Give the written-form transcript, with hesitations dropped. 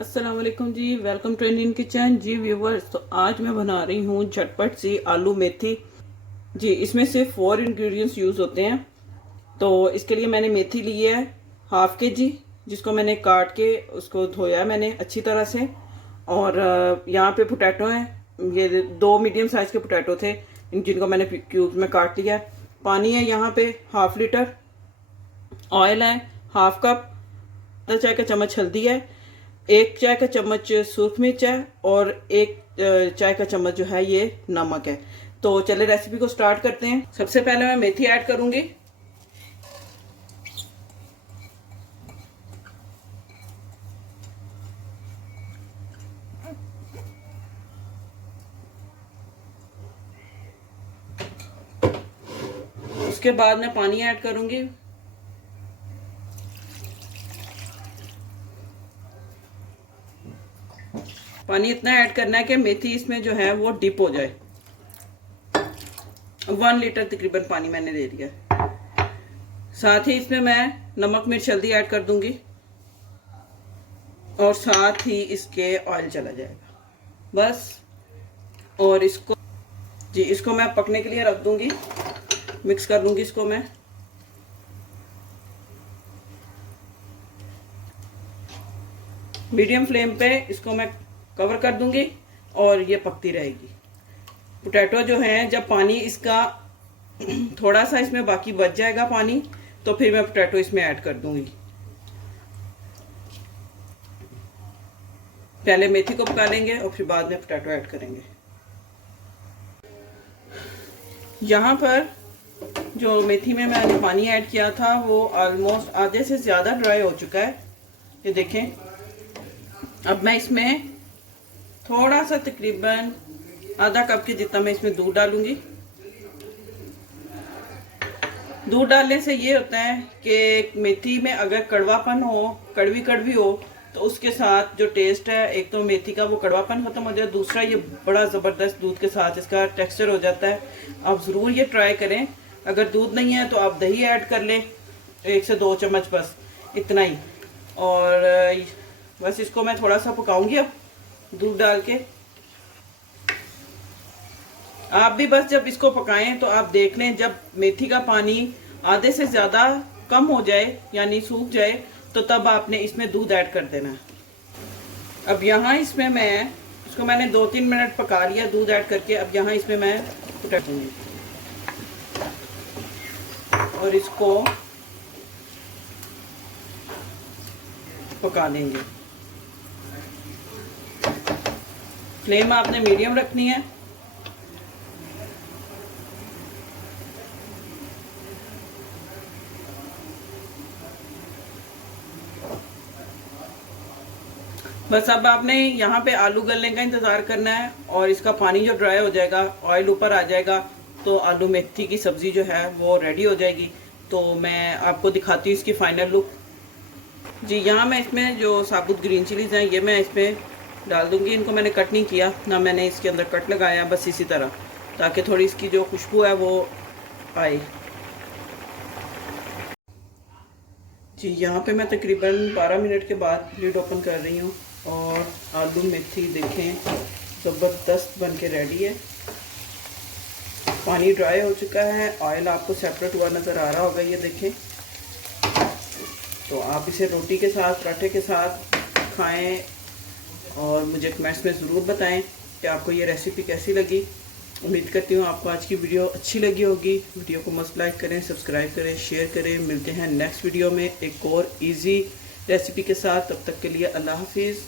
अस्सलाम वालेकुम जी, welcome to Indian kitchen ji viewers. तो आज मैं बना रही हूँ झटपट सी आलू मेथी जी। इसमें सिर्फ 4 इंग्रेडिएंट्स यूज़ होते हैं। तो इसके लिए मैंने मेथी ली है हाफ के जी, जिसको मैंने काट के उसको धोया है मैंने अच्छी तरह से। और यहाँ पे पोटैटो हैं, ये 2 मीडियम साइज के पोटैटो थे जिनको मैंने क्यूब में काट लिया है। पानी है यहाँ पे हाफ लीटर, ऑयल है हाफ कप, आधा चाय का चम्मच हल्दी है, 1 चाय का चम्मच सूरख मिर्च है और 1 चाय का चम्मच जो है ये नमक है। तो चले रेसिपी को स्टार्ट करते हैं। सबसे पहले मैं मेथी ऐड करूंगी। उसके बाद मैं पानी ऐड करूंगी। पानी इतना ऐड करना है कि मेथी इसमें जो है वो डिप हो जाए। 1 लीटर तकरीबन पानी मैंने दे दिया। साथ ही इसमें मैं नमक मिर्च हल्दी ऐड कर दूंगी और साथ ही इसके ऑयल चला जाएगा बस। और इसको जी इसको मैं पकने के लिए रख दूंगी, मिक्स कर लूंगी इसको मैं। मीडियम फ्लेम पे इसको मैं कवर कर दूंगी और ये पकती रहेगी। पोटैटो जो है, जब पानी इसका थोड़ा सा इसमें बाकी बच जाएगा पानी, तो फिर मैं पोटैटो इसमें ऐड कर दूंगी। पहले मेथी को पका लेंगे और फिर बाद में पोटैटो ऐड करेंगे। यहाँ पर जो मेथी में मैंने पानी ऐड किया था वो ऑलमोस्ट आधे से ज़्यादा ड्राई हो चुका है, ये देखें। अब मैं इसमें थोड़ा सा तकरीबन आधा कप के जितना मैं इसमें दूध डालूंगी। दूध डालने से ये होता है कि मेथी में अगर कड़वापन हो, कड़वी कड़वी हो, तो उसके साथ जो टेस्ट है, एक तो मेथी का वो कड़वापन खत्म हो जाए, दूसरा ये बड़ा ज़बरदस्त दूध के साथ इसका टेक्सचर हो जाता है। आप ज़रूर ये ट्राई करें। अगर दूध नहीं है तो आप दही ऐड कर लें, 1 से 2 चम्मच, बस इतना ही। और बस इसको मैं थोड़ा सा पकाऊंगी अब दूध डाल के। आप भी बस जब इसको पकाएं तो आप देख लें, जब मेथी का पानी आधे से ज़्यादा कम हो जाए यानी सूख जाए, तो तब आपने इसमें दूध ऐड कर देना। अब यहाँ इसमें मैं इसको मैंने 2-3 मिनट पका लिया दूध ऐड करके। अब यहाँ इसमें मैं पोटैटो दूंगी और इसको पका लेंगे। फ्लेम आपने मीडियम रखनी है। बस अब आपने यहाँ पे आलू गलने का इंतज़ार करना है और इसका पानी जो ड्राई हो जाएगा, ऑयल ऊपर आ जाएगा, तो आलू मेथी की सब्ज़ी जो है वो रेडी हो जाएगी। तो मैं आपको दिखाती हूँ इसकी फाइनल लुक जी। यहाँ मैं इसमें जो साबुत ग्रीन चिलीज़ हैं ये मैं इसमें डाल दूँगी। इनको मैंने कट नहीं किया, ना मैंने इसके अंदर कट लगाया, बस इसी तरह, ताकि थोड़ी इसकी जो खुशबू है वो आए जी। यहाँ पे मैं तकरीबन 12 मिनट के बाद लिड ओपन कर रही हूँ और आलू मेथी देखें ज़बरदस्त बन के रेडी है। पानी ड्राई हो चुका है, ऑयल आपको सेपरेट हुआ नज़र आ रहा होगा, ये देखें। तो आप इसे रोटी के साथ, पराठे के साथ खाएं और मुझे कमेंट्स में ज़रूर बताएं कि आपको ये रेसिपी कैसी लगी। उम्मीद करती हूँ आपको आज की वीडियो अच्छी लगी होगी। वीडियो को मस्त लाइक करें, सब्सक्राइब करें, शेयर करें। मिलते हैं नेक्स्ट वीडियो में एक और इजी रेसिपी के साथ। तब तक के लिए अल्लाह हाफिज़।